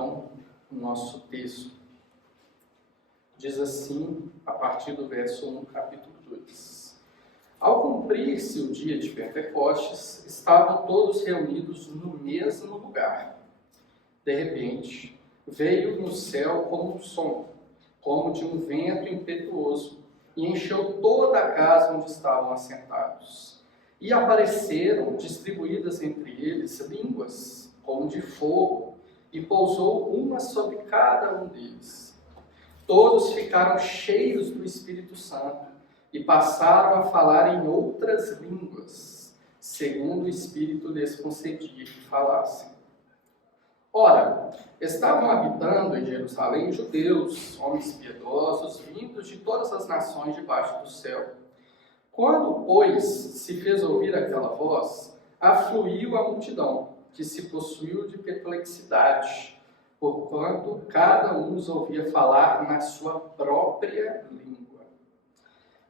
então o nosso texto. Diz assim, a partir do verso 1, capítulo 2. Ao cumprir-se o dia de Pentecostes, estavam todos reunidos no mesmo lugar. De repente, veio no céu como um som, como de um vento impetuoso, e encheu toda a casa onde estavam assentados. E apareceram, distribuídas entre eles, línguas como de fogo, e pousou uma sobre cada um deles. Todos ficaram cheios do Espírito Santo e passaram a falar em outras línguas, segundo o Espírito lhes concedia que falassem. Ora, estavam habitando em Jerusalém judeus, homens piedosos, vindos de todas as nações debaixo do céu. Quando, pois, se fez ouvir aquela voz, afluiu a multidão, que se possuiu de perplexidade, porquanto cada um os ouvia falar na sua própria língua.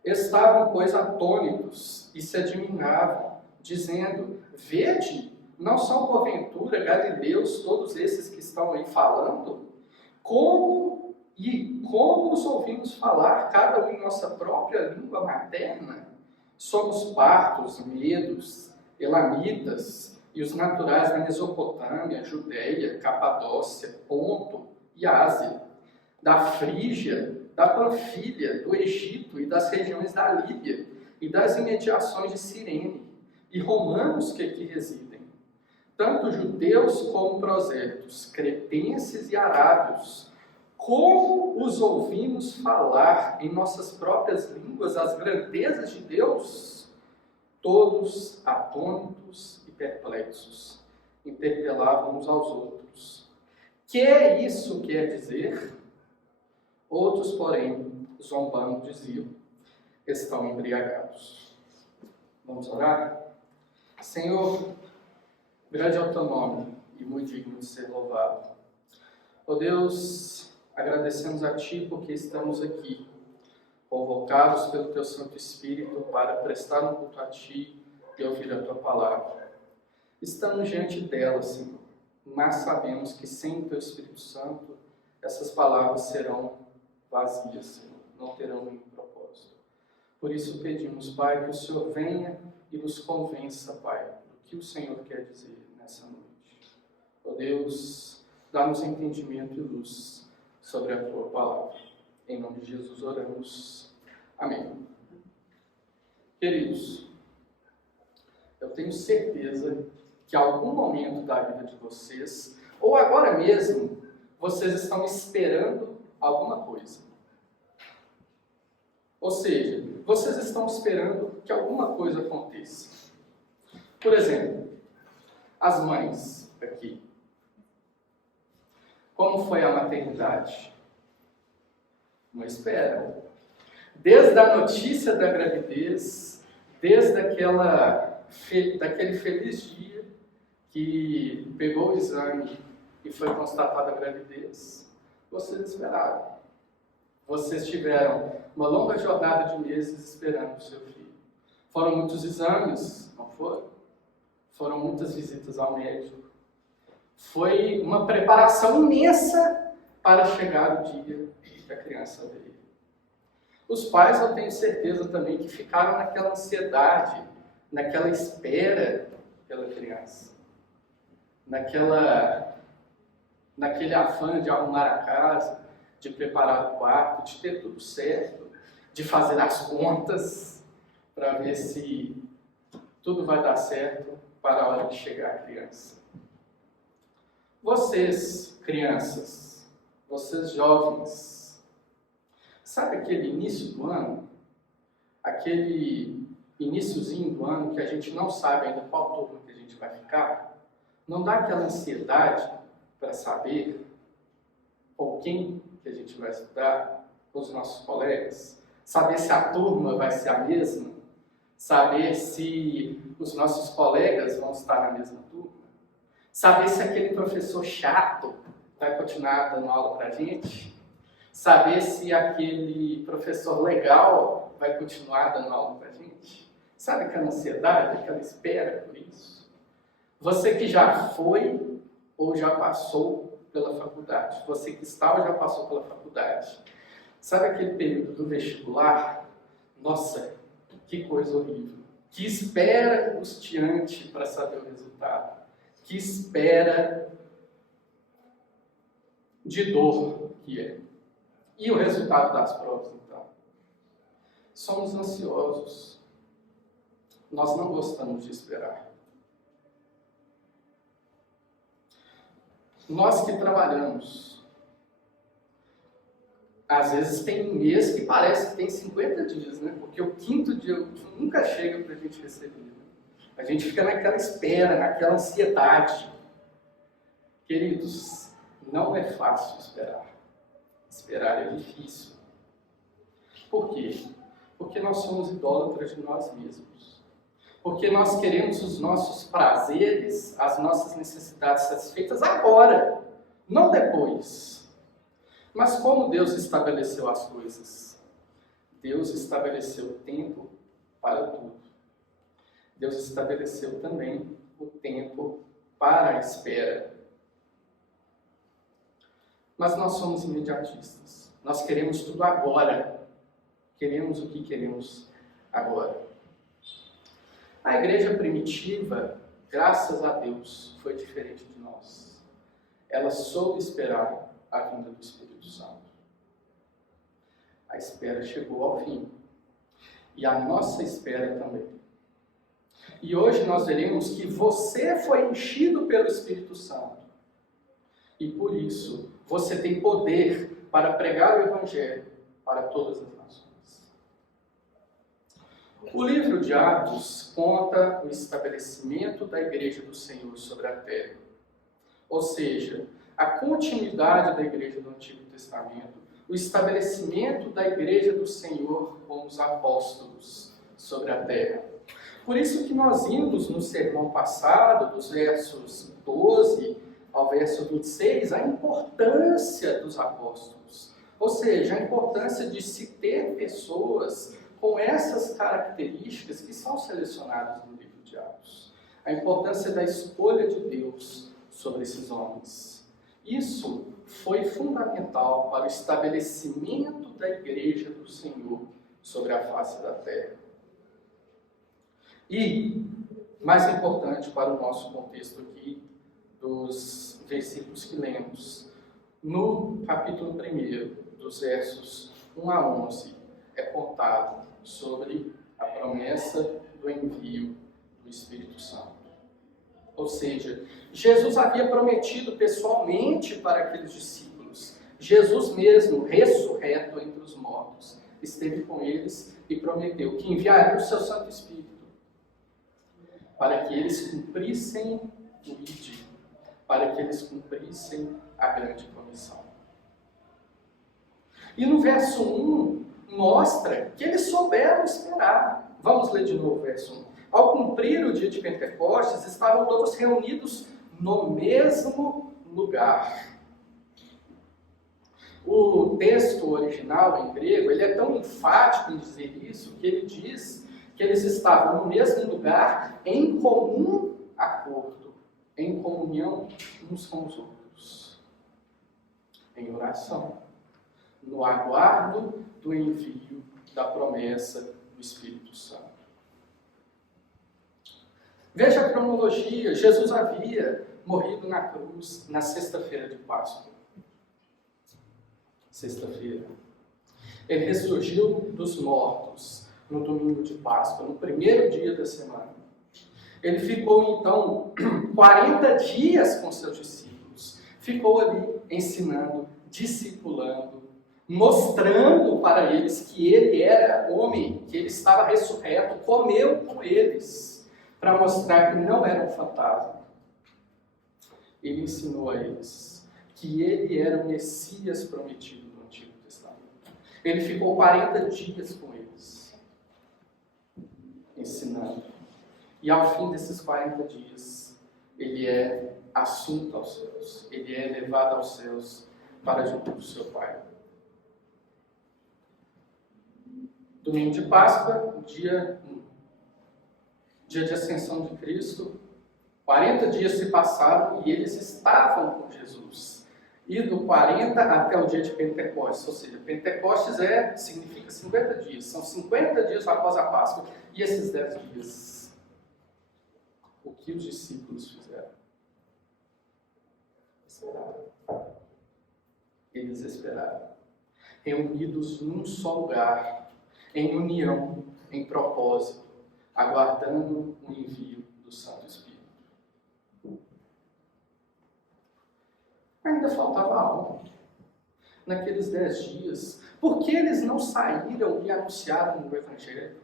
Estavam, pois, atônitos e se admiravam, dizendo: Vede, não são porventura galileus todos esses que estão aí falando? Como os ouvimos falar, cada um em nossa própria língua materna? Somos partos, medos, elamitas, e os naturais da Mesopotâmia, Judeia, Capadócia, Ponto e Ásia, da Frígia, da Panfilha, do Egito e das regiões da Líbia e das imediações de Cirene, e romanos que aqui residem, tanto judeus como prosélitos, cretenses e arábios. Como os ouvimos falar em nossas próprias línguas as grandezas de Deus? Todos atônitos e perplexos, interpelavam uns aos outros. Que isso quer dizer? Outros, porém, zombando, diziam: estão embriagados. Vamos orar? Senhor, grande é o teu nome e muito digno de ser louvado. Ó Deus, agradecemos a Ti porque estamos aqui, convocados pelo Teu Santo Espírito para prestar um culto a Ti e ouvir a Tua palavra. Estamos diante dela, Senhor, mas sabemos que sem o Teu Espírito Santo, essas palavras serão vazias, Senhor, não terão nenhum propósito. Por isso pedimos, Pai, que o Senhor venha e nos convença, Pai, do que o Senhor quer dizer nessa noite. Ó Deus, dá-nos entendimento e luz sobre a Tua palavra. Em nome de Jesus oramos. Amém. Queridos, eu tenho certeza que em algum momento da vida de vocês, ou agora mesmo, vocês estão esperando alguma coisa. Ou seja, vocês estão esperando que alguma coisa aconteça. Por exemplo, as mães aqui. Como foi a maternidade? Uma espera. Desde a notícia da gravidez, desde daquele feliz dia que pegou o exame e foi constatada a gravidez, vocês esperaram. Vocês tiveram uma longa jornada de meses esperando o seu filho. Foram muitos exames, não foram? Foram muitas visitas ao médico. Foi uma preparação imensa para chegar o dia que a criança veio. Os pais, eu tenho certeza também, que ficaram naquela ansiedade, naquela espera pela criança. Naquele afã de arrumar a casa, de preparar o quarto, de ter tudo certo, de fazer as contas para ver se tudo vai dar certo para a hora de chegar a criança. Vocês, crianças, vocês jovens, sabe aquele início do ano? Aquele iniciozinho do ano que a gente não sabe ainda qual turma que a gente vai ficar? Não dá aquela ansiedade para saber com quem que a gente vai estudar, com os nossos colegas? Saber se a turma vai ser a mesma? Saber se os nossos colegas vão estar na mesma turma? Saber se aquele professor chato vai continuar dando aula para a gente? Saber se aquele professor legal vai continuar dando aula para a gente? Sabe aquela ansiedade, aquela espera por isso? Você que já foi ou já passou pela faculdade, você que está ou já passou pela faculdade, sabe aquele período do vestibular? Nossa, que coisa horrível. Que espera angustiante para saber o resultado. Que espera de dor que é. E o resultado das provas, então? Somos ansiosos. Nós não gostamos de esperar. Nós que trabalhamos, às vezes tem um mês que parece que tem 50 dias, né? Porque o quinto dia nunca chega para a gente receber. Né? A gente fica naquela espera, naquela ansiedade. Queridos, não é fácil esperar. Esperar é difícil. Por quê? Porque nós somos idólatras de nós mesmos. Porque nós queremos os nossos prazeres, as nossas necessidades satisfeitas agora, não depois. Mas como Deus estabeleceu as coisas? Deus estabeleceu tempo para tudo. Deus estabeleceu também o tempo para a espera. Mas nós somos imediatistas. Nós queremos tudo agora. Queremos o que queremos agora. A igreja primitiva, graças a Deus, foi diferente de nós. Ela soube esperar a vinda do Espírito Santo. A espera chegou ao fim. E a nossa espera também. E hoje nós veremos que você foi enchido pelo Espírito Santo. E por isso, você tem poder para pregar o Evangelho para todas as nações. O livro de Atos conta o estabelecimento da Igreja do Senhor sobre a terra. Ou seja, a continuidade da Igreja do Antigo Testamento, o estabelecimento da Igreja do Senhor com os apóstolos sobre a terra. Por isso que nós vimos no sermão passado, dos versos 12 ao verso 26, a importância dos apóstolos. Ou seja, a importância de se ter pessoas com essas características que são selecionadas no livro de Atos. A importância da escolha de Deus sobre esses homens. Isso foi fundamental para o estabelecimento da Igreja do Senhor sobre a face da terra. E, mais importante para o nosso contexto aqui, dos versículos que lemos, no capítulo 1, dos versos 1 a 11, é contado sobre a promessa do envio do Espírito Santo. Ou seja, Jesus havia prometido pessoalmente para aqueles discípulos. Jesus mesmo, ressurreto entre os mortos, esteve com eles e prometeu que enviaria o seu Santo Espírito para que eles cumprissem o ID, para que eles cumprissem a grande comissão. E no verso 1, mostra que eles souberam esperar. Vamos ler de novo o verso 1. Ao cumprir o dia de Pentecostes, estavam todos reunidos no mesmo lugar. O texto original em grego, ele é tão enfático em dizer isso, que ele diz que eles estavam no mesmo lugar, em comum acordo, em comunhão uns com os outros, em oração, no aguardo do envio da promessa do Espírito Santo. Veja a cronologia. Jesus havia morrido na cruz na sexta-feira de Páscoa. Sexta-feira. Ele ressurgiu dos mortos no domingo de Páscoa, no primeiro dia da semana. Ele ficou, então, 40 dias com seus discípulos. Ficou ali ensinando, discipulando, mostrando para eles que ele era homem, que ele estava ressurreto, comeu com eles, para mostrar que não era um fantasma. Ele ensinou a eles que ele era o Messias prometido no Antigo Testamento. Ele ficou 40 dias com eles, ensinando. E ao fim desses 40 dias, ele é assunto aos céus. Ele é levado aos céus para junto do seu Pai. Domingo de Páscoa, dia de ascensão de Cristo. 40 dias se passaram e eles estavam com Jesus. e do 40 até o dia de Pentecostes, ou seja, Pentecostes significa 50 dias, são 50 dias após a Páscoa. E esses 10 dias, o que os discípulos fizeram? Esperaram. Eles esperaram, reunidos num só lugar, em união, em propósito, aguardando o envio do Santo Espírito. Ainda faltava algo. Naqueles 10 dias, por que eles não saíram e anunciaram o Evangelho?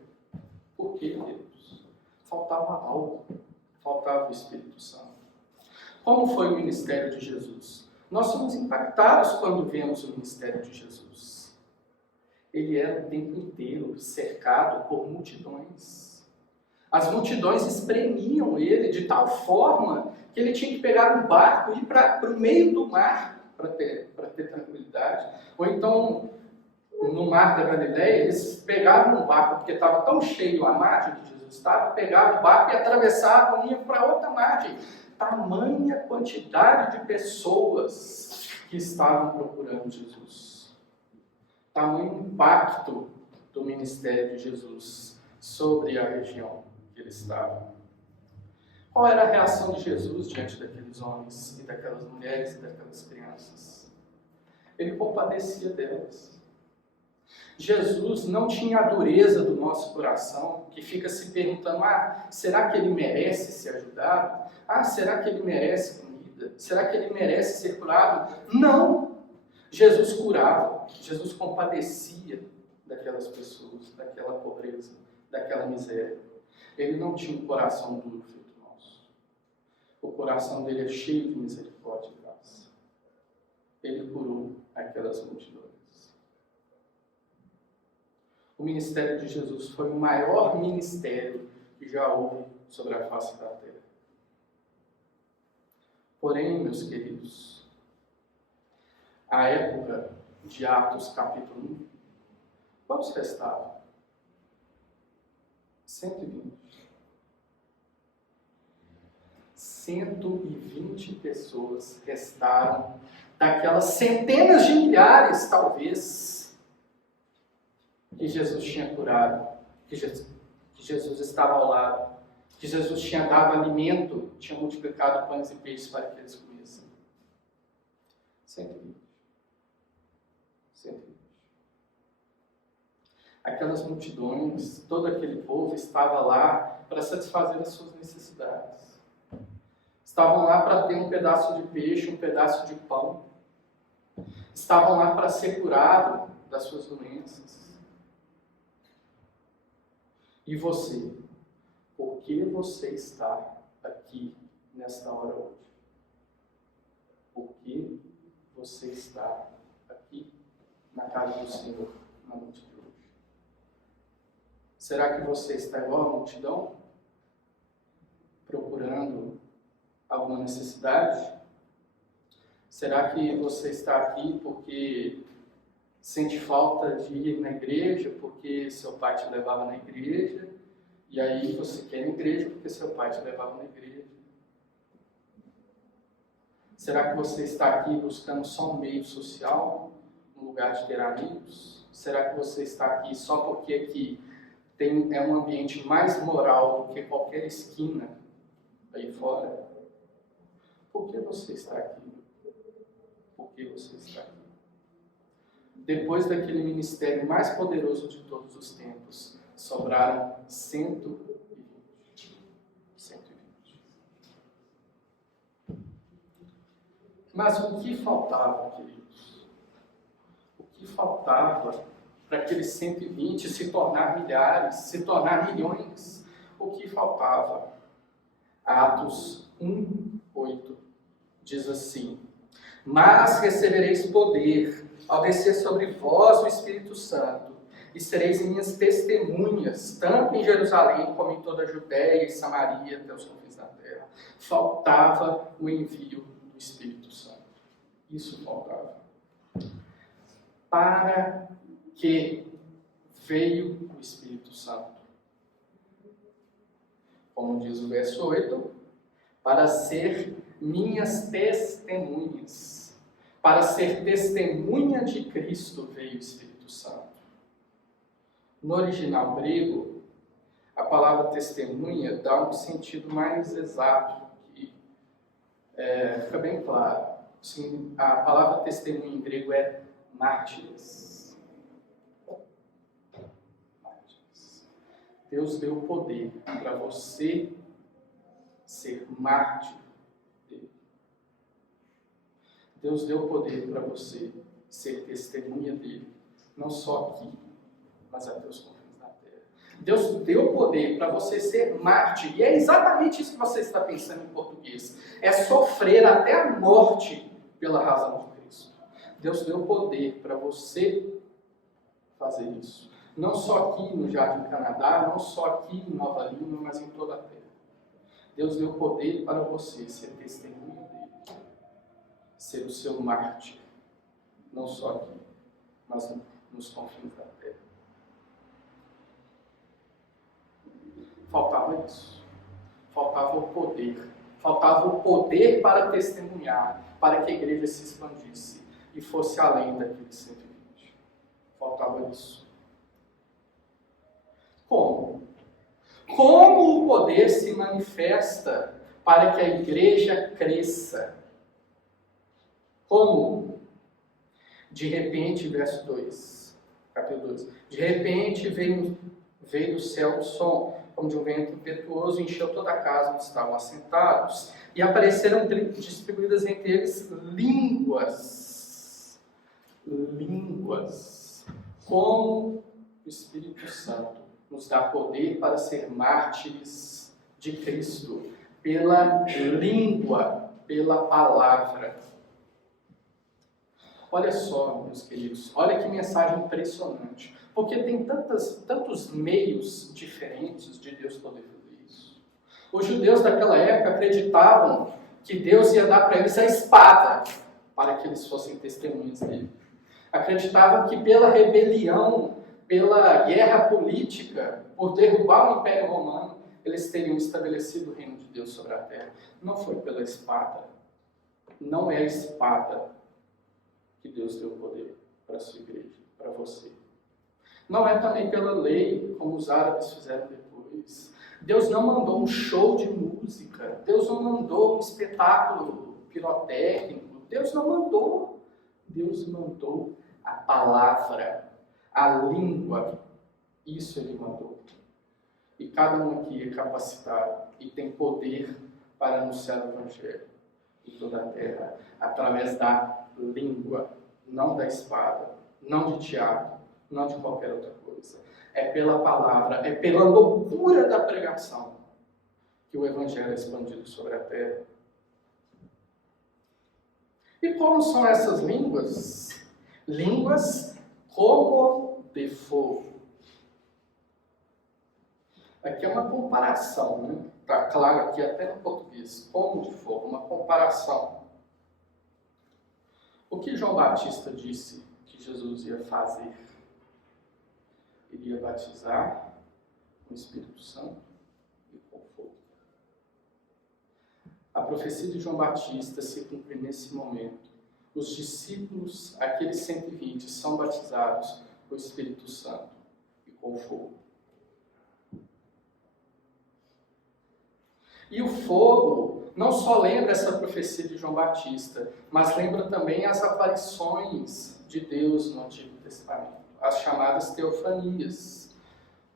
Por que, Deus? Faltava algo. Faltava o Espírito Santo. Como foi o ministério de Jesus? Nós somos impactados quando vemos o ministério de Jesus. Ele era o tempo inteiro cercado por multidões. As multidões espremiam ele de tal forma que ele tinha que pegar um barco e ir para o meio do mar para ter tranquilidade. Ou então, no mar da Galileia, eles pegavam um barco, porque estava tão cheio a margem que Jesus estava, pegavam o barco e atravessavam e iam para outra margem. Tamanha quantidade de pessoas que estavam procurando Jesus. Tamanho impacto do ministério de Jesus sobre a região que ele estava. Qual era a reação de Jesus diante daqueles homens e daquelas mulheres e daquelas crianças? Ele compadecia delas. Jesus não tinha a dureza do nosso coração, que fica se perguntando, será que ele merece ser ajudado? Será que ele merece comida? Será que ele merece ser curado? Não! Jesus curava, Jesus compadecia daquelas pessoas, daquela pobreza, daquela miséria. Ele não tinha um coração duro feito nosso. O coração dele é cheio de misericórdia e graça. Ele curou aquelas multidões. O ministério de Jesus foi o maior ministério que já houve sobre a face da terra. Porém, meus queridos, a época de Atos capítulo 1, quantos restavam? 120. 120 pessoas restaram daquelas centenas de milhares, talvez, que Jesus tinha curado, que Jesus estava ao lado, que Jesus tinha dado alimento, tinha multiplicado pães e peixes para que eles comessem. 120. 120. Aquelas multidões, todo aquele povo estava lá para satisfazer as suas necessidades. Estavam lá para ter um pedaço de peixe, um pedaço de pão. Estavam lá para ser curado das suas doenças. E você? Por que você está aqui nesta hora hoje? Por que você está aqui na casa do Senhor na noite de hoje? Será que você está igual à multidão? Procurando alguma necessidade? Será que você está aqui porque sente falta de ir na igreja, porque seu pai te levava na igreja, e aí você quer ir na igreja porque seu pai te levava na igreja? Será que você está aqui buscando só um meio social, um lugar de ter amigos? Será que você está aqui só porque aqui é um ambiente mais moral do que qualquer esquina aí fora? Por que você está aqui? Por que você está aqui? Depois daquele ministério mais poderoso de todos os tempos, sobraram 120. 120. Mas o que faltava, queridos? O que faltava para aqueles 120 se tornar milhares, se tornar milhões? O que faltava? Atos 1:8 diz assim: mas recebereis poder ao descer sobre vós o Espírito Santo, e sereis minhas testemunhas, tanto em Jerusalém como em toda a Judéia e Samaria, até os confins da terra. Faltava o envio do Espírito Santo. Isso faltava. Para que veio o Espírito Santo? Como diz o verso 8, para ser minhas testemunhas. para ser testemunha de Cristo veio o Espírito Santo. No original grego, a palavra testemunha dá um sentido mais exato, que fica bem claro. Sim, a palavra testemunha em grego é mártires. Deus deu poder para você ser mártir dele. Deus deu poder para você ser testemunha dele, não só aqui, mas até os confins da terra. Deus deu poder para você ser mártir, e é exatamente isso que você está pensando em português. É sofrer até a morte pela razão de Cristo. Deus deu poder para você fazer isso. Não só aqui no Jardim Canadá, não só aqui em Nova Lima, mas em toda a terra. Deus deu poder para você ser testemunha dele, ser o seu mártir, não só aqui, mas nos confins da terra. Faltava isso. Faltava o poder. Faltava o poder para testemunhar, para que a igreja se expandisse e fosse além daqueles 120. Faltava isso. Como? Como o poder se manifesta para que a igreja cresça? Como? De repente, verso 2, capítulo 2. De repente veio do céu o som, como de um vento impetuoso, encheu toda a casa onde estavam assentados, e apareceram distribuídas entre eles línguas. Línguas. Como o Espírito Santo nos dá poder para ser mártires de Cristo, pela língua, pela palavra. Olha só, meus queridos, olha que mensagem impressionante, porque tem tantos meios diferentes de Deus poder fazer isso. Os judeus daquela época acreditavam que Deus ia dar para eles a espada, para que eles fossem testemunhas dele. Acreditavam que pela rebelião, pela guerra política, por derrubar o Império Romano, eles teriam estabelecido o reino de Deus sobre a terra. Não foi pela espada. Não é a espada que Deus deu poder para a sua igreja, para você. Não é também pela lei, como os árabes fizeram depois. Deus não mandou um show de música. Deus não mandou um espetáculo pirotécnico. Deus não mandou. Deus mandou a palavra, a língua. Isso Ele mandou. E cada um aqui é capacitado e tem poder para anunciar o Evangelho em toda a terra, através da língua, não da espada, não de teatro, não de qualquer outra coisa. É pela palavra, é pela loucura da pregação que o Evangelho é expandido sobre a terra. E como são essas línguas? Línguas como de fogo. Aqui é uma comparação, né? Está claro aqui até no português, como de fogo, uma comparação. O que João Batista disse que Jesus ia fazer? Iria batizar com o Espírito Santo e com fogo. A profecia de João Batista se cumpre nesse momento. Os discípulos, aqueles 120, são batizados com o Espírito Santo e com fogo. E o fogo não só lembra essa profecia de João Batista, mas lembra também as aparições de Deus no Antigo Testamento, as chamadas teofanias.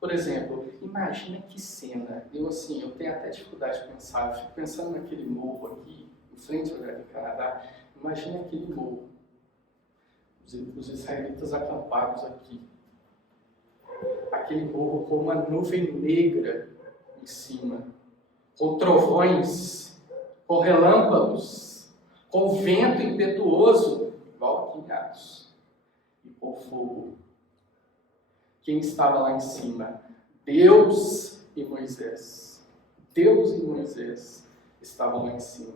Por exemplo, imagina que cena. Eu tenho até dificuldade de pensar. Eu fico pensando naquele morro aqui, em frente ao Jardim Canadá. Imagina aquele morro. Os israelitas acampados aqui. Aquele morro com uma nuvem negra em cima, com trovões, com relâmpagos, com vento impetuoso, igual aqui em Atos, e com fogo. Quem estava lá em cima? Deus e Moisés. Deus e Moisés estavam lá em cima.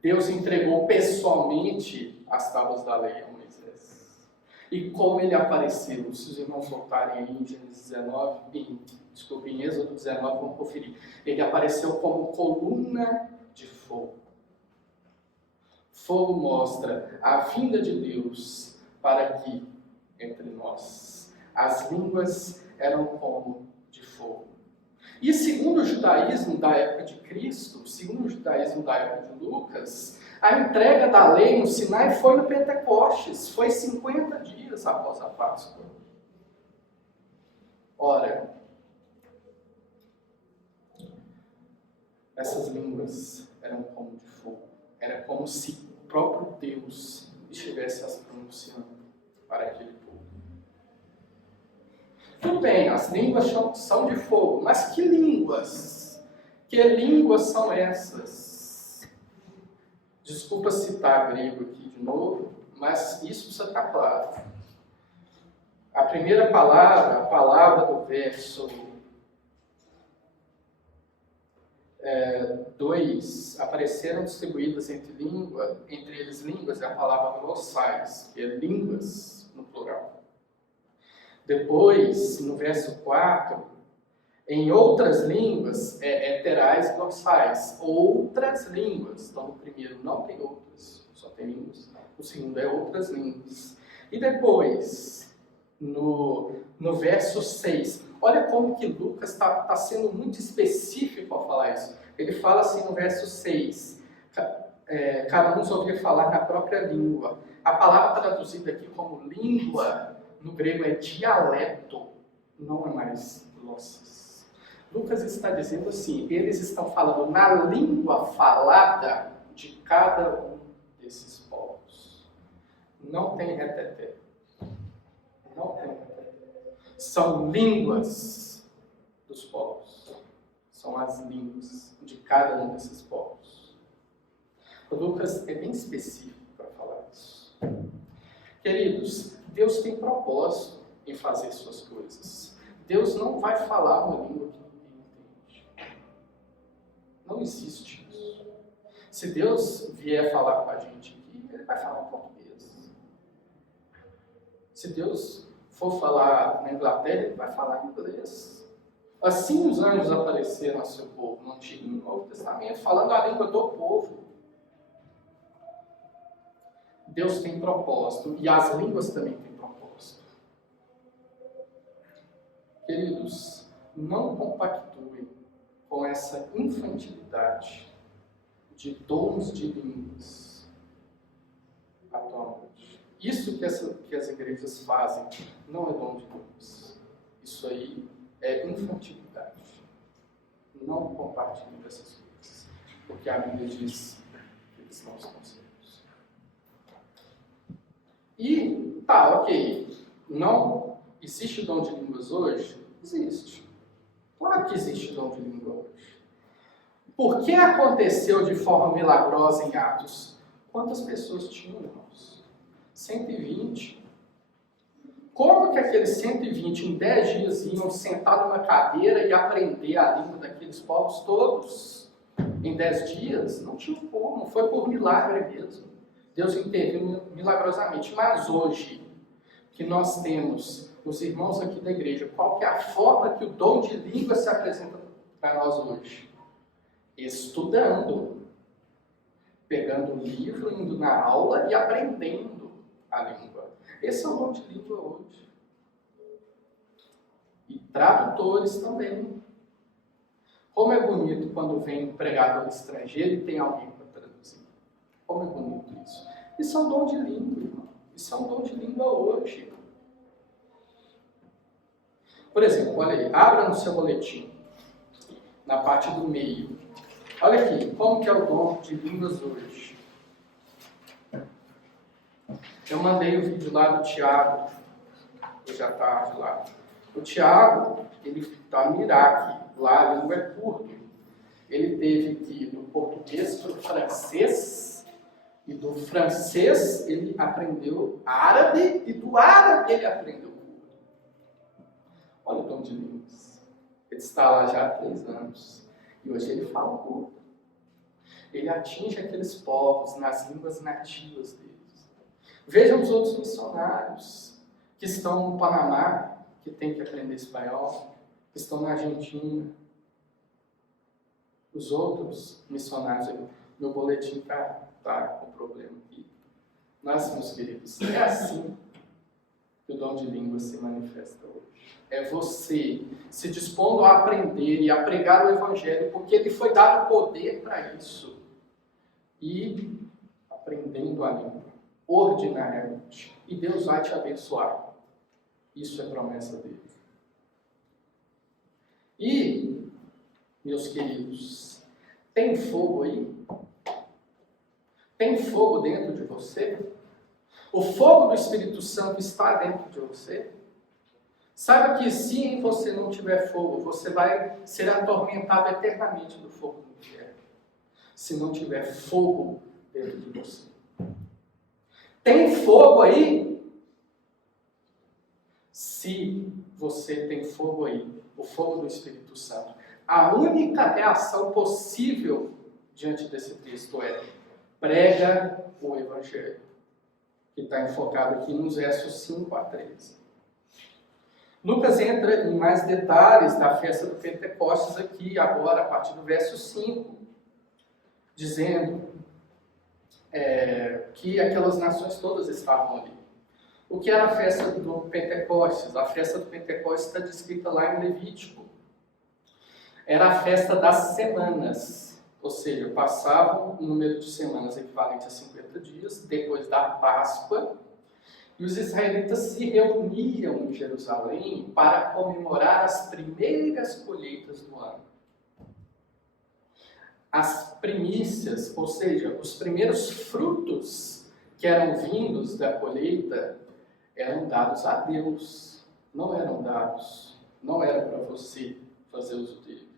Deus entregou pessoalmente as tábuas da lei a Moisés. E como ele apareceu? Se os irmãos voltarem aí em Gênesis 19, em Êxodo 19, vamos conferir. Ele apareceu como coluna de fogo. Fogo mostra a vinda de Deus para aqui entre nós. As línguas eram como de fogo. E segundo o judaísmo da época de Cristo, segundo o judaísmo da época de Lucas, a entrega da lei no Sinai foi no Pentecostes, foi 50 dias após a Páscoa. Ora, essas línguas eram como de fogo. Era como se o próprio Deus estivesse as pronunciando para aquele povo. Tudo bem, as línguas são de fogo, mas que línguas? Que línguas são essas? Desculpa citar grego aqui de novo, mas isso precisa estar claro. A primeira palavra, a palavra do verso 2, apareceram distribuídas entre eles línguas, é a palavra glossais, que é línguas no plural. Depois, no verso 4, em outras línguas, heterais glossais, outras línguas. Então, no primeiro não tem outras, só tem línguas. O segundo é outras línguas. E depois, no verso 6, olha como que Lucas está sendo muito específico ao falar isso. Ele fala assim no verso 6, cada um ouvia falar na própria língua. A palavra traduzida aqui como língua, no grego é dialeto, não é mais glossas. Lucas está dizendo assim, eles estão falando na língua falada de cada um desses povos. Não tem reteté. Não tem reteté. São línguas dos povos. São as línguas de cada um desses povos. O Lucas é bem específico para falar isso. Queridos, Deus tem propósito em fazer suas coisas. Deus não vai falar uma língua que ninguém entende. Não existe isso. Se Deus vier falar com a gente aqui, Ele vai falar em português. Se Deus for falar na Inglaterra, Ele vai falar em inglês. Assim os anjos apareceram ao seu povo no Antigo e no Novo Testamento, falando a língua do povo. Deus tem propósito e as línguas também têm propósito. Queridos, não compactuem com essa infantilidade de dons de línguas atualmente. Isso que as igrejas fazem não é dom de línguas. Isso aí é infantilidade. Não compartilhem dessas coisas, porque a Bíblia diz que eles não estão certos. E, ok, não existe dom de línguas hoje? Existe. Claro que existe dom de língua hoje. Por que aconteceu de forma milagrosa em Atos? Quantas pessoas tinham, irmãos? 120. Como que aqueles 120 em 10 dias iam sentar numa cadeira e aprender a língua daqueles povos todos? Em 10 dias? Não tinha como, foi por milagre mesmo. Deus interviu milagrosamente. Mas hoje, que nós temos os irmãos aqui da igreja, qual que é a forma que o dom de língua se apresenta para nós hoje? Estudando. Pegando o livro, indo na aula e aprendendo a língua. Esse é o dom de língua hoje. E tradutores também. Como é bonito quando vem um pregador estrangeiro e tem alguém para traduzir. Como é bonito isso. Isso é um dom de língua, irmão. Isso é um dom de língua hoje. Por exemplo, olha aí, abra no seu boletim, na parte do meio. Olha aqui, como que é o dom de línguas hoje. Eu mandei o vídeo lá do Tiago, hoje à tarde lá. O Tiago, ele está no Iraque, lá a língua é curta. Ele teve que ir do português para o francês, e do francês ele aprendeu árabe, e do árabe ele aprendeu curdo. Olha o dom de línguas. Ele está lá já há 3 anos, e hoje ele fala curdo. Ele atinge aqueles povos nas línguas nativas deles. Vejam os outros missionários que estão no Panamá, que tem que aprender espanhol, que estão na Argentina. Os outros missionários, meu boletim está está com problema aqui. Mas, meus queridos, é assim que o dom de língua se manifesta hoje. É você se dispondo a aprender e a pregar o Evangelho, porque ele foi dado poder para isso. E aprendendo a língua, ordinariamente. E Deus vai te abençoar. Isso é promessa dele. E, meus queridos, tem fogo aí? Tem fogo dentro de você? O fogo do Espírito Santo está dentro de você? Saiba que se em você não tiver fogo, você vai ser atormentado eternamente do fogo do inferno. Se não tiver fogo dentro de você. Tem fogo aí? Se você tem fogo aí, o fogo do Espírito Santo, a única reação possível diante desse texto é: prega o Evangelho, que está enfocado aqui nos versos 5 a 13. Lucas entra em mais detalhes da festa do Pentecostes aqui, agora, a partir do verso 5, dizendo que aquelas nações todas estavam ali. O que era a festa do Pentecostes? A festa do Pentecostes está descrita lá em Levítico. Era a festa das semanas, ou seja, passavam um número de semanas equivalente a 50 dias, depois da Páscoa, e os israelitas se reuniam em Jerusalém para comemorar as primeiras colheitas do ano. As primícias, ou seja, os primeiros frutos que eram vindos da colheita, eram dados a Deus. Não eram dados, não era para você fazer uso dele,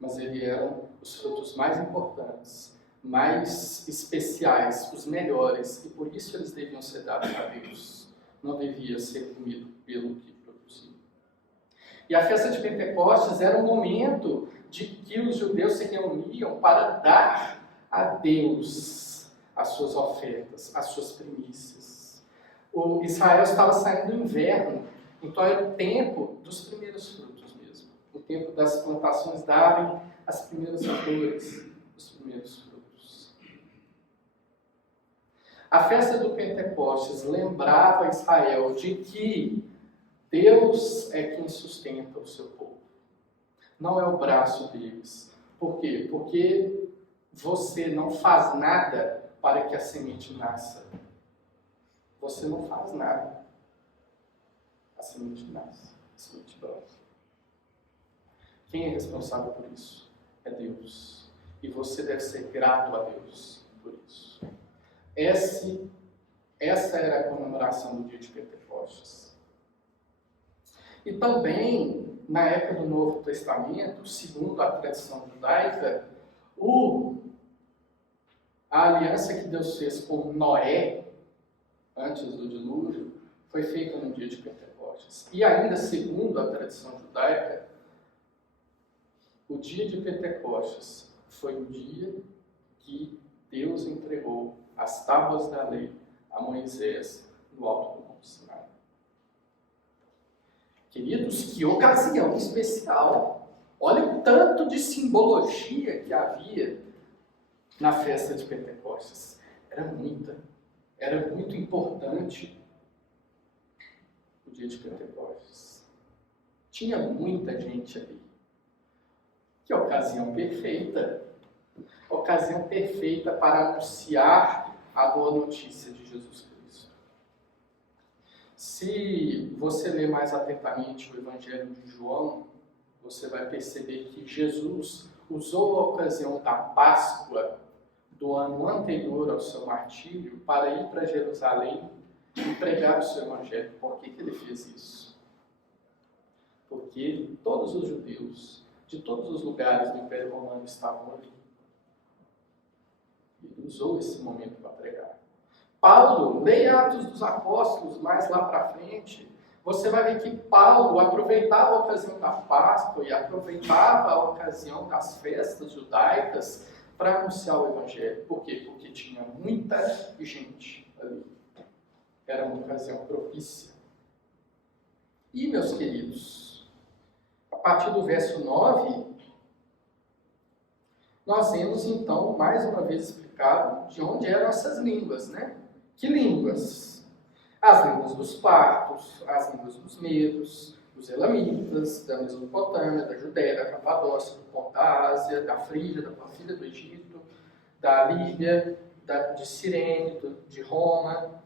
mas eles eram os frutos mais importantes, mais especiais, os melhores, e por isso eles deviam ser dados a Deus. Não devia ser comido pelo que produziu. E a festa de Pentecostes era um momento de que os judeus se reuniam para dar a Deus as suas ofertas, as suas primícias. O Israel estava saindo do inverno, então era o tempo dos primeiros frutos mesmo. O tempo das plantações darem as primeiras flores, os primeiros frutos. A festa do Pentecostes lembrava Israel de que Deus é quem sustenta o seu povo. Não é o braço deles. Por quê? Porque você não faz nada para que a semente nasça. Você não faz nada. A semente nasce. A semente brota. Quem é responsável por isso? É Deus. E você deve ser grato a Deus por isso. Essa era a comemoração do dia de Pentecostes. E também, na época do Novo Testamento, segundo a tradição judaica, a aliança que Deus fez com Noé, antes do dilúvio, foi feita no dia de Pentecostes. E ainda, segundo a tradição judaica, o dia de Pentecostes foi o dia que Deus entregou as tábuas da lei a Moisés no alto do Monte Sinai. Queridos, que ocasião especial! Olha o tanto de simbologia que havia na festa de Pentecostes. Era muito importante o dia de Pentecostes. Tinha muita gente ali. Que ocasião perfeita! Ocasião perfeita para anunciar a boa notícia de Jesus Cristo. Se você ler mais atentamente o Evangelho de João, você vai perceber que Jesus usou a ocasião da Páscoa do ano anterior ao seu martírio para ir para Jerusalém e pregar o seu Evangelho. Por que ele fez isso? Porque todos os judeus de todos os lugares do Império Romano estavam ali. Ele usou esse momento para pregar. Paulo, leia Atos dos Apóstolos mais lá para frente, você vai ver que Paulo aproveitava a ocasião da Páscoa e aproveitava a ocasião das festas judaicas para anunciar o Evangelho. Por quê? Porque tinha muita gente ali. Era uma ocasião propícia. E, meus queridos, a partir do verso 9, nós vemos então, mais uma vez explicado, de onde eram essas línguas, né? Que línguas? As línguas dos partos, as línguas dos medos, dos elamitas, da Mesopotâmia, da Judéia, da Capadócia, do Ponto da Ásia, da Frígia, da Panfilha do Egito, da Líbia, de Cirene, de Roma,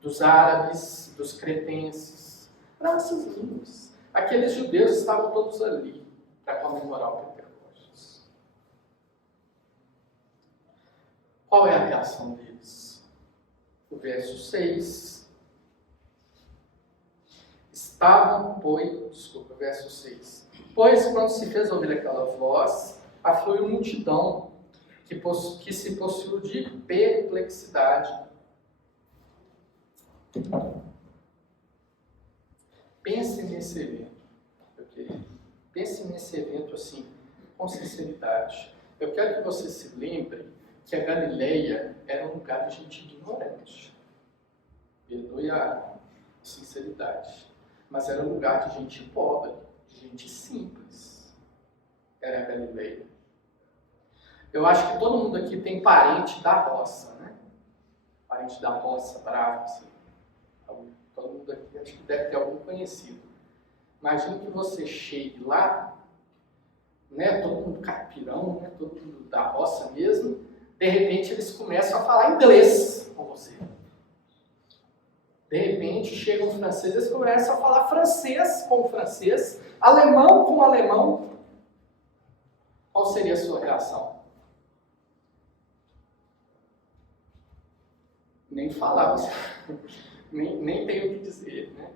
dos árabes, dos cretenses, para essas línguas. Aqueles judeus estavam todos ali para comemorar o Pentecostes. Qual é a reação deles? O verso 6. Verso 6. Pois, quando se fez ouvir aquela voz, afluiu multidão que se possuiu de perplexidade. Pense nesse evento, meu querido. Pense nesse evento assim, com sinceridade. Eu quero que você se lembre que a Galileia era um lugar de gente ignorante. Perdoe a sinceridade. Mas era um lugar de gente pobre, de gente simples. Era a Galileia. Eu acho que todo mundo aqui tem parente da roça, né? Parente da roça, bravo, assim. Todo mundo aqui acho que deve ter algum conhecido. Imagine que você chegue lá, né? Todo mundo caipirão, né? Todo mundo da roça mesmo. De repente eles começam a falar inglês com você. De repente chegam franceses, eles começam a falar francês com francês, alemão com alemão. Qual seria a sua reação? Nem falar, nem tenho o que dizer, né?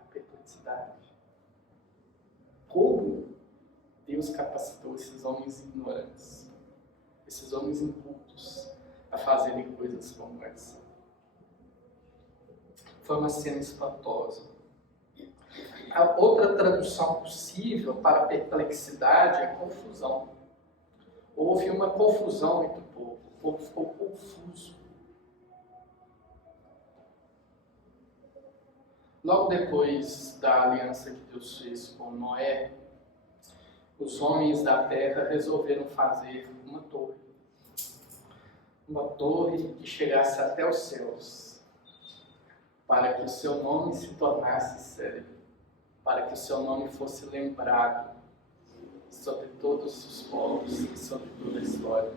A perplexidade. Como Deus capacitou esses homens ignorantes, esses homens incultos, a fazerem coisas como essa? Foi uma cena espantosa. A outra tradução possível para perplexidade é confusão. Houve uma confusão entre o povo. O povo ficou confuso. Logo depois da aliança que Deus fez com Noé, os homens da terra resolveram fazer uma torre. Uma torre que chegasse até os céus, para que o seu nome se tornasse célebre, para que o seu nome fosse lembrado sobre todos os povos e sobre toda a história.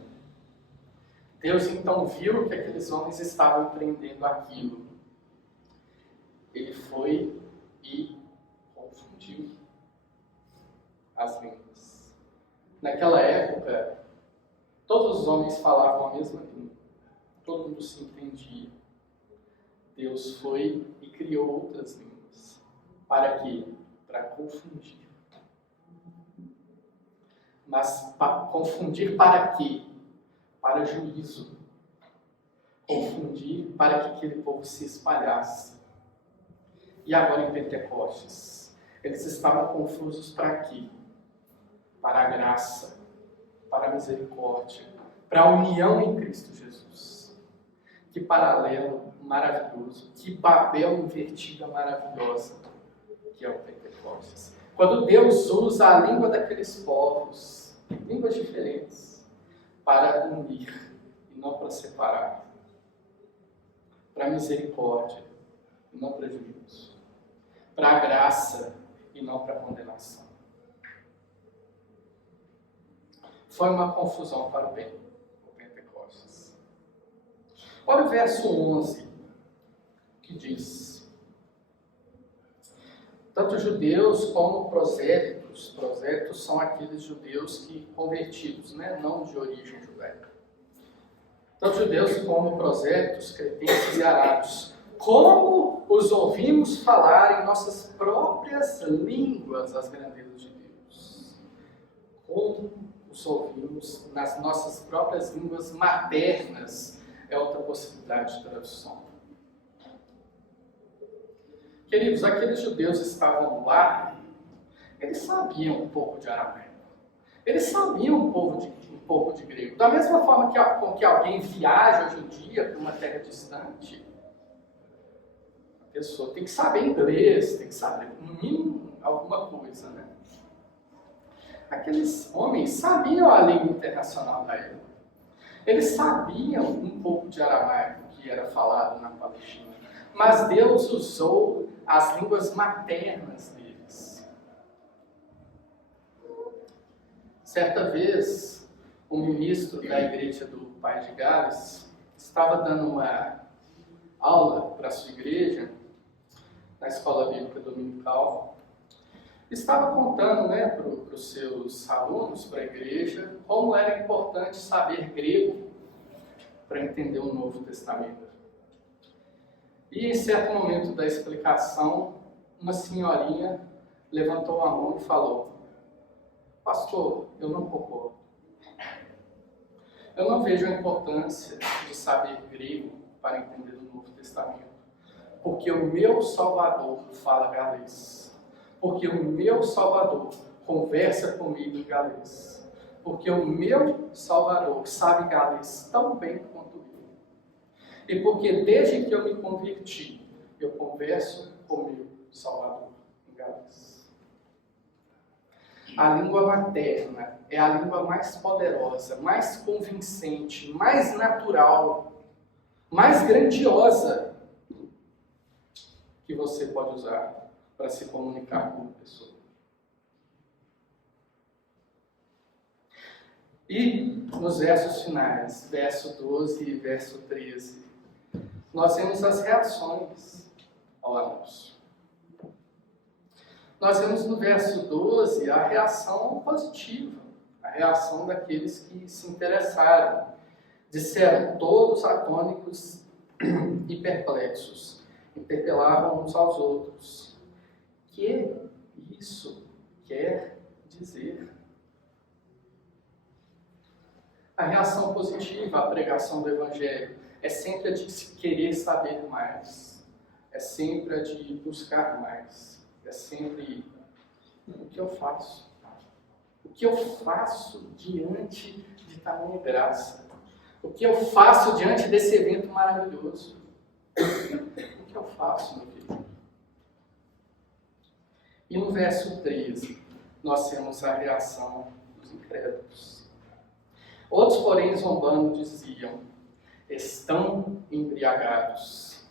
Deus então viu que aqueles homens estavam empreendendo aquilo. Ele foi e confundiu as línguas. Naquela época, todos os homens falavam a mesma língua. Todo mundo se entendia. Deus foi e criou outras línguas. Para quê? Para confundir. Mas confundir para quê? Para juízo. Confundir para que aquele povo se espalhasse. E agora em Pentecostes, eles estavam confusos para quê? Para a graça, para a misericórdia, para a união em Cristo Jesus. Que paralelo maravilhoso, que Babel invertida maravilhosa que é o Pentecostes. Quando Deus usa a língua daqueles povos, línguas diferentes, para unir e não para separar, para a misericórdia e não para juízo, para a graça e não para a condenação. Foi uma confusão para o bem, o Pentecostes. Olha o verso 11, que diz: tanto judeus como prosélitos. Prosélitos são aqueles judeus que convertidos, né? Não de origem judaica. Tanto judeus como prosélitos, cretenses e arábios. Como os ouvimos falar em nossas próprias línguas as grandezas de Deus. Como os ouvimos nas nossas próprias línguas maternas é outra possibilidade de tradução. Queridos, aqueles judeus estavam lá, eles sabiam um pouco de aramaico. Eles sabiam um pouco de grego. Da mesma forma com que alguém viaja hoje em dia para uma terra distante, a pessoa tem que saber inglês, tem que saber, no mínimo, alguma coisa, né? Aqueles homens sabiam a língua internacional da época. Eles sabiam um pouco de aramaico que era falado na Palestina. Mas Deus usou as línguas maternas deles. Certa vez, o ministro da igreja do País de Gales estava dando uma aula para a sua igreja, na escola bíblica dominical. Estava contando para os seus alunos, para a igreja, como era importante saber grego para entender o Novo Testamento. E em certo momento da explicação, uma senhorinha levantou a mão e falou: pastor, eu não concordo. Eu não vejo a importância de saber grego para entender o Novo Testamento, porque o meu Salvador fala galês. Porque o meu Salvador conversa comigo em galês. Porque o meu Salvador sabe galês tão bem quanto eu. E porque desde que eu me converti, eu converso com o meu Salvador em galês. A língua materna é a língua mais poderosa, mais convincente, mais natural, mais grandiosa que você pode usar para se comunicar com uma pessoa. E nos versos finais, verso 12 e verso 13, nós vemos as reações ao anúncio. Nós vemos no verso 12 a reação positiva, a reação daqueles que se interessaram. Disseram todos atônicos e perplexos, interpelavam uns aos outros. Que isso quer dizer? A reação positiva à pregação do Evangelho é sempre a de querer saber mais, é sempre a de buscar mais, é sempre o que eu faço. O que eu faço diante de tamanha graça? O que eu faço diante desse evento maravilhoso? O que eu faço, meu querido? E no verso 13, nós temos a reação dos incrédulos. Outros, porém, zombando, diziam: estão embriagados.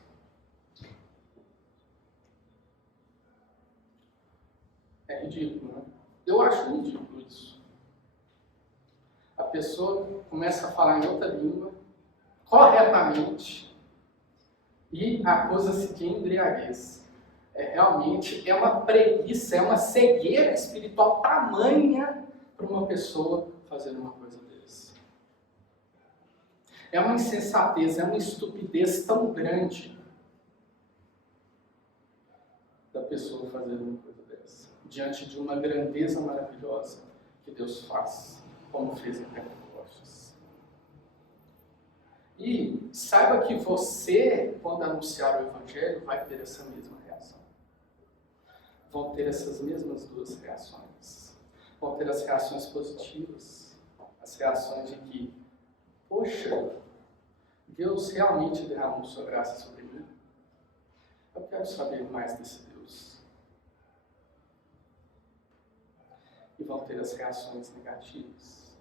É ridículo, né? Eu acho ridículo isso. A pessoa começa a falar em outra língua, corretamente, e acusa-se de embriaguez. Realmente é uma preguiça, é uma cegueira espiritual tamanha para uma pessoa fazer uma coisa dessa. É uma insensatez, é uma estupidez tão grande da pessoa fazer uma coisa dessa, diante de uma grandeza maravilhosa que Deus faz, como fez em Pentecostes. E saiba que você, quando anunciar o Evangelho, vai ter essa mesma reação. Vão ter essas mesmas duas reações. Vão ter as reações positivas, as reações de que, poxa, Deus realmente derramou sua graça sobre mim. Eu quero saber mais desse Deus. E vão ter as reações negativas.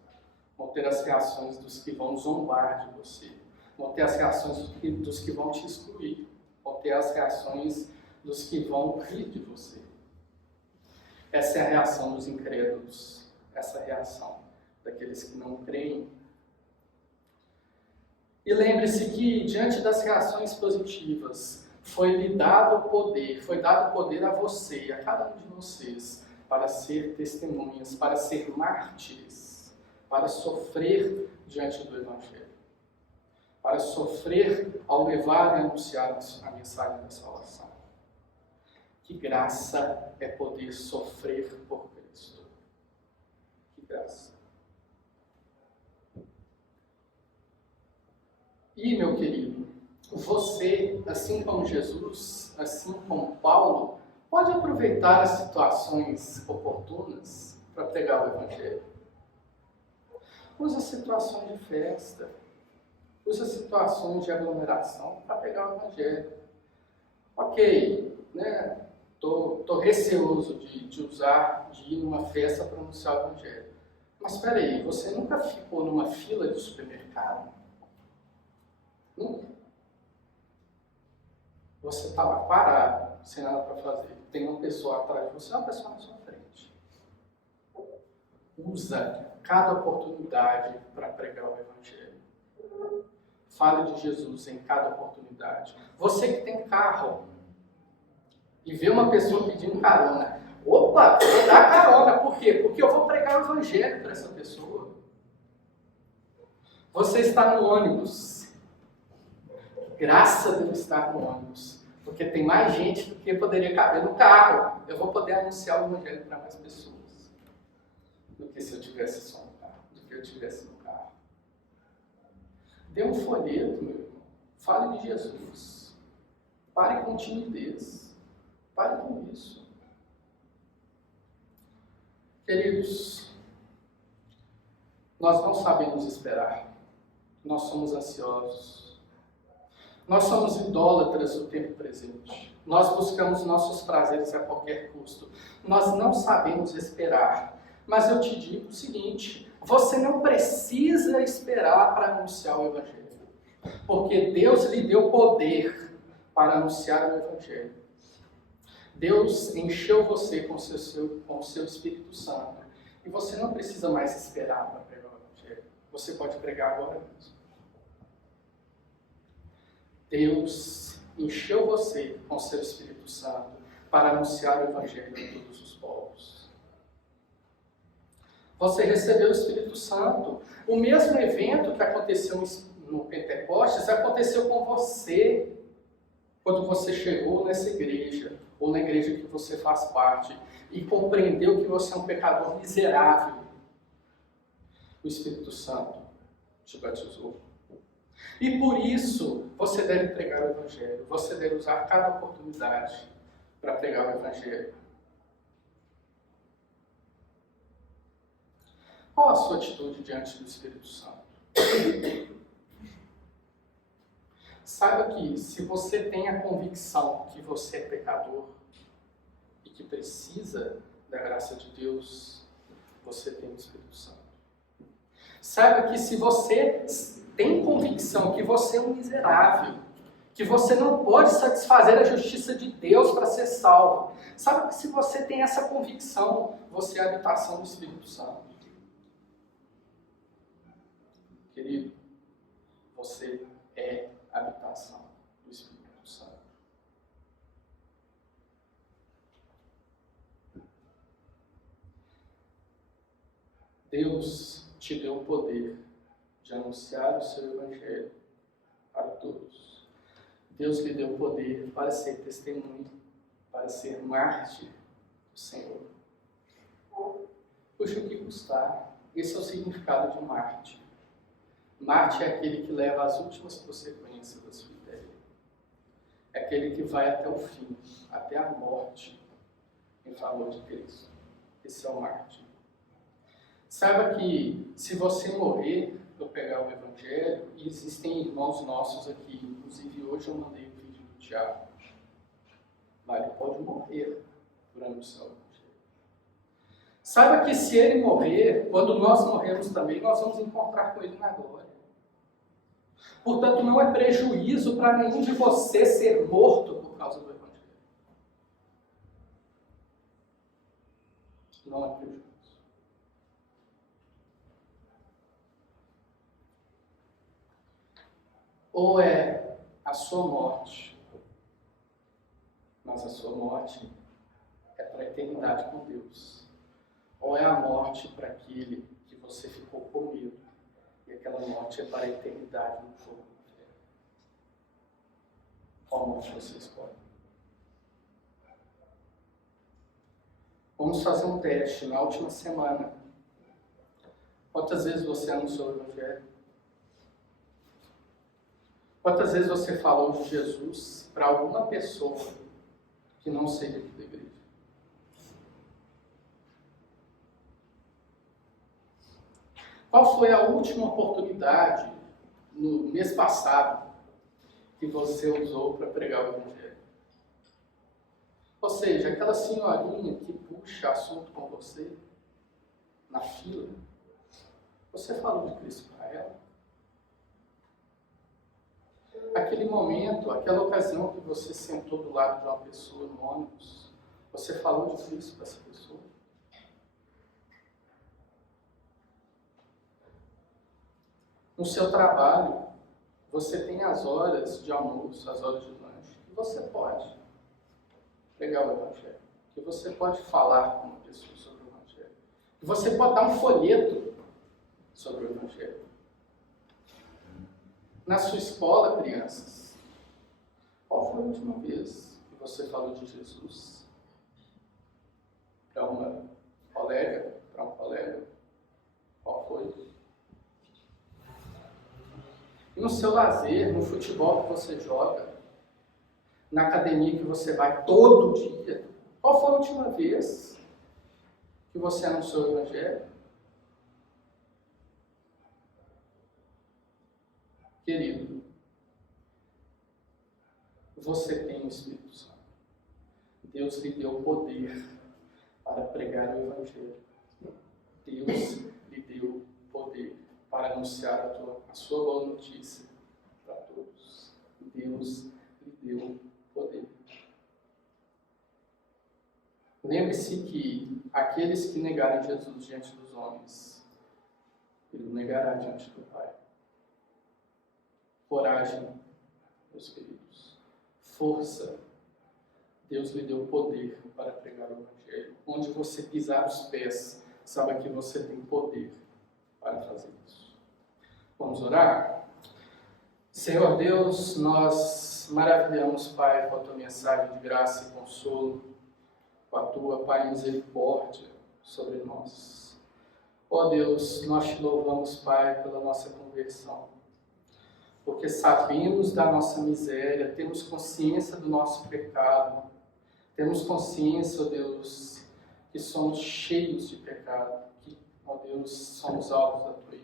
Vão ter as reações dos que vão zombar de você. Vão ter as reações dos que vão te excluir. Vão ter as reações dos que vão rir de você. Essa é a reação dos incrédulos. Essa é a reação daqueles que não creem. E lembre-se que, diante das reações positivas, foi dado poder a você, a cada um de vocês, para ser testemunhas, para ser mártires, para sofrer diante do Evangelho, para sofrer ao levar e anunciar a mensagem da salvação. Que graça é poder sofrer por Cristo. Que graça. E, meu querido, você, assim como Jesus, assim como Paulo, pode aproveitar as situações oportunas para pregar o Evangelho. Usa situações de festa, usa situações de aglomeração para pregar o Evangelho. Ok, né? Tô receoso de ir numa festa para anunciar o Evangelho. Mas espera aí, você nunca ficou numa fila de supermercado? Nunca. Você estava parado, sem nada para fazer. Tem uma pessoa atrás de você, uma pessoa na sua frente. Usa cada oportunidade para pregar o Evangelho. Fale de Jesus em cada oportunidade. Você que tem carro e vê uma pessoa pedindo carona. Opa, vou dar carona. Por quê? Porque eu vou pregar o Evangelho para essa pessoa. Você está no ônibus. Graças a Deus estar no ônibus. Porque tem mais gente do que poderia caber no carro. Eu vou poder anunciar o Evangelho para mais pessoas. Do que se eu tivesse só no carro. Do que eu tivesse no carro. Dê um folheto, meu irmão. Fale de Jesus. Pare com timidez. Pare com isso. Queridos, nós não sabemos esperar. Nós somos ansiosos. Nós somos idólatras do tempo presente. Nós buscamos nossos prazeres a qualquer custo. Nós não sabemos esperar. Mas eu te digo o seguinte, você não precisa esperar para anunciar o Evangelho. Porque Deus lhe deu poder para anunciar o Evangelho. Deus encheu você com o seu Espírito Santo. E você não precisa mais esperar para pregar o Evangelho. Você pode pregar agora mesmo. Deus encheu você com o seu Espírito Santo para anunciar o Evangelho a todos os povos. Você recebeu o Espírito Santo. O mesmo evento que aconteceu no Pentecostes aconteceu com você quando você chegou nessa igreja, ou na igreja que você faz parte, e compreendeu que você é um pecador miserável. O Espírito Santo te batizou. E por isso, você deve pregar o Evangelho. Você deve usar cada oportunidade para pregar o Evangelho. Qual a sua atitude diante do Espírito Santo? Saiba que se você tem a convicção que você é pecador e que precisa da graça de Deus, você tem o Espírito Santo. Saiba que se você tem convicção que você é um miserável, que você não pode satisfazer a justiça de Deus para ser salvo. Sabe que se você tem essa convicção, você é a habitação do Espírito Santo. Querido, você é a habitação do Espírito Santo. Deus te deu o poder de anunciar o seu Evangelho para todos. Deus lhe deu o poder para ser testemunho, para ser mártir do Senhor. Custe o que custar. Esse é o significado de mártir. Mártir é aquele que leva as últimas consequências da sua ideia. É aquele que vai até o fim, até a morte, em favor de Cristo. Esse é o mártir. Saiba que se você morrer para pegar o Evangelho, e existem irmãos nossos aqui, inclusive hoje eu mandei o vídeo do Tiago, mas ele pode morrer por anunciar o Evangelho. Saiba que se ele morrer, quando nós morrermos também, nós vamos encontrar com ele na glória. Portanto, não é prejuízo para nenhum de vocês ser morto por causa do Evangelho. Não é prejuízo. Ou é a sua morte, mas a sua morte é para a eternidade com Deus. Ou é a morte para aquele que você ficou com medo, e aquela morte é para a eternidade no fogo do inferno. Qual morte você escolhe? Vamos fazer um teste na última semana. Quantas vezes você anunciou o Evangelho? Quantas vezes você falou de Jesus para alguma pessoa que não seja aqui da igreja? Qual foi a última oportunidade, no mês passado, que você usou para pregar o Evangelho? Ou seja, aquela senhorinha que puxa assunto com você na fila, você falou de Cristo para ela? Aquele momento, aquela ocasião que você sentou do lado de uma pessoa no ônibus, você falou de Cristo para essa pessoa? No seu trabalho, você tem as horas de almoço, as horas de lanche, que você pode pregar o Evangelho, que você pode falar com uma pessoa sobre o Evangelho, que você pode dar um folheto sobre o Evangelho. Na sua escola, crianças, qual foi a última vez que você falou de Jesus para uma colega, para um colega? Qual foi? E no seu lazer, no futebol que você joga, na academia que você vai todo dia, qual foi a última vez que você anunciou o Evangelho? Querido, você tem o Espírito Santo. Deus lhe deu poder para pregar o Evangelho. Deus lhe deu poder para anunciar a sua boa notícia para todos. Deus lhe deu poder. Lembre-se que aqueles que negarem Jesus diante dos homens, ele o negará diante do Pai. Coragem, meus queridos. Força. Deus lhe deu poder para pregar o Evangelho. Onde você pisar os pés, saiba que você tem poder para fazer isso. Vamos orar? Senhor Deus, nós maravilhamos, Pai, com a tua mensagem de graça e consolo, com a tua, Pai, misericórdia sobre nós. Ó Deus, nós te louvamos, Pai, pela nossa conversão, porque sabemos da nossa miséria, temos consciência do nosso pecado, temos consciência, ó Deus, que somos cheios de pecado, que, ó Deus, somos alvos da tua ira.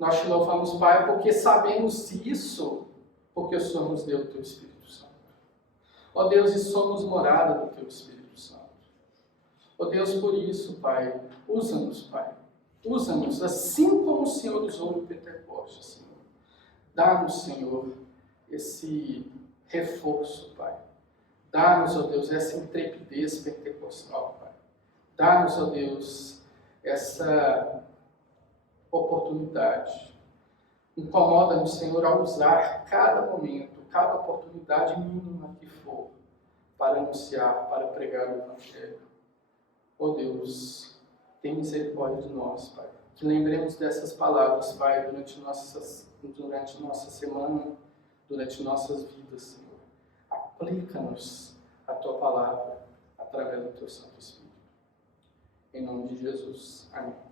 Nós te louvamos, Pai, porque sabemos isso, porque o Senhor nos deu o teu Espírito Santo. Ó Deus, e somos morada do teu Espírito Santo. Ó Deus, por isso, Pai, usa-nos, Pai. Usa-nos, assim como o Senhor usou no Pentecostes, Senhor. Dá-nos, Senhor, esse reforço, Pai. Dá-nos, ó Deus, essa intrepidez pentecostal, Pai. Dá-nos, ó Deus, essa oportunidade. Incomoda-nos, Senhor, a usar cada momento, cada oportunidade mínima que for, para anunciar, para pregar o Evangelho. Ó Deus, tem misericórdia de nós, Pai. Que lembremos dessas palavras, Pai, durante nossa semana, durante nossas vidas, Senhor. Aplica-nos a Tua palavra através do Teu Santo Espírito. Em nome de Jesus. Amém.